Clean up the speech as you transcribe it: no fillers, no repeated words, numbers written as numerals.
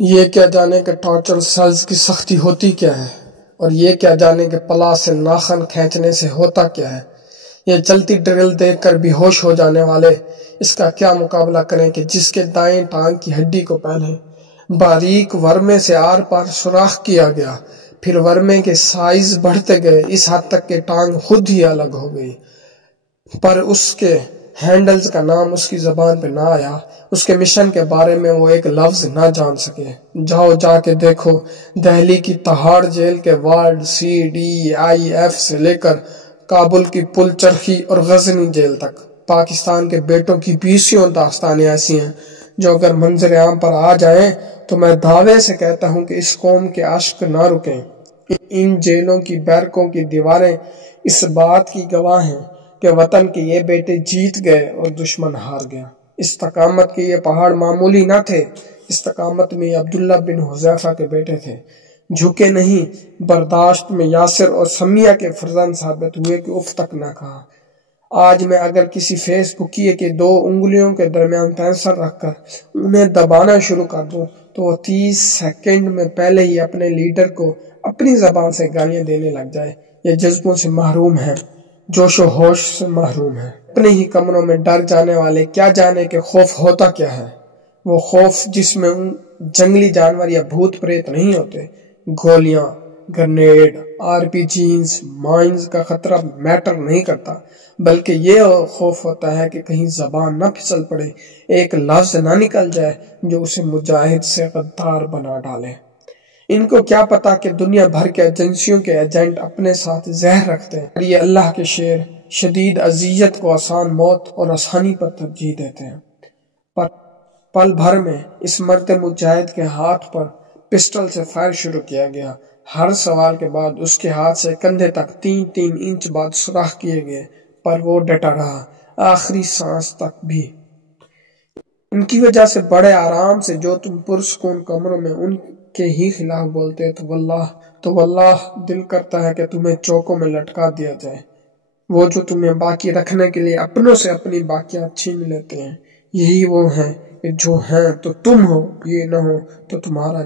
یہ کیا جانے کہ ٹارچر سیلز کی سختی ہوتی کیا ہے، اور یہ کیا جانے کہ پلا سے ناخن کھینچنے سے ہوتا کیا ہے۔ یہ چلتی ڈرل دیکھ کر بے ہوش ہو جانے والے اس کا کیا مقابلہ کریں کہ جس کے دائیں ٹانگ کی ہڈی کو پہلے باریک ورمے سے آر پار سوراخ کیا گیا، پھر ورمے کے سائز بڑھتے گئے اس حد تک کہ ٹانگ خود ہی الگ ہو گئی، پر اس کے ہینڈلز کا نام اس کی زبان پہ نہ آیا۔ اس کے مشن کے بارے میں وہ ایک لفظ نہ جان سکے۔ جاؤ جا کے دیکھو، دہلی کی تہاڑ جیل کے وارڈ CDIF سے لے کر کابل کی پل چرخی اور غزنی جیل تک پاکستان کے بیٹوں کی 20 داستانیں ایسی ہیں جو اگر منظر عام پر آ جائیں تو میں دعوے سے کہتا ہوں کہ اس قوم کے اشک نہ رکیں۔ ان جیلوں کی بیرکوں کی دیواریں اس بات کی گواہ ہیں کہ وطن کے یہ بیٹے جیت گئے اور دشمن ہار گیا۔ استقامت کے یہ پہاڑ معمولی نہ تھے، استقامت میں عبداللہ بن حذیفہ کے بیٹے تھے، جھکے نہیں، برداشت میں یاسر اور سمیہ کے فرزند ثابت ہوئے کہ اف تک نہ کہا۔ آج میں اگر کسی فیس بکیے کے 2 انگلیوں کے درمیان پینسل رکھ کر انہیں دبانا شروع کر دوں تو وہ 30 سیکنڈ میں پہلے ہی اپنے لیڈر کو اپنی زبان سے گالیاں دینے لگ جائے۔ یہ جذبوں سے محروم ہے، جوش و ہوش سے محروم ہے۔ اپنے ہی کمروں میں ڈر جانے والے کیا جانے کہ خوف ہوتا کیا ہے۔ وہ خوف جس میں جنگلی جانور یا بھوت پریت نہیں ہوتے، گولیاں، گرنیڈ، RPGs، مائنز کا خطرہ میٹر نہیں کرتا، بلکہ یہ خوف ہوتا ہے کہ کہیں زبان نہ پھسل پڑے، ایک لفظ نہ نکل جائے جو اسے مجاہد سے غدار بنا ڈالے۔ ان کو کیا پتا کہ دنیا بھر کے ایجنسیوں کے ایجنٹ اپنے ساتھ زہر رکھتے ہیں، اور یہ اللہ کے شیر شدید اذیت کو آسان موت اور آسانی پر ترجیح دیتے ہیں۔ پر پل بھر میں اس مرد مجاہد کے ہاتھ پر پسٹل سے فائر شروع کیا گیا۔ ہر سوال کے بعد اس کے ہاتھ سے کندھے تک 3-3 انچ بعد سوراخ کیے گئے، پر وہ ڈٹا رہا، آخری سانس تک بھی۔ ان کی وجہ سے بڑے آرام سے جو تم پرسکون کمروں میں ان کے ہی خلاف بولتے تو واللہ دل کرتا ہے کہ تمہیں چوکوں میں لٹکا دیا جائے۔ وہ جو تمہیں باقی رکھنے کے لیے اپنوں سے اپنی باقیات چھین لیتے ہیں، یہی وہ ہیں کہ جو ہیں تو تم ہو، یہ نہ ہو تو تمہارا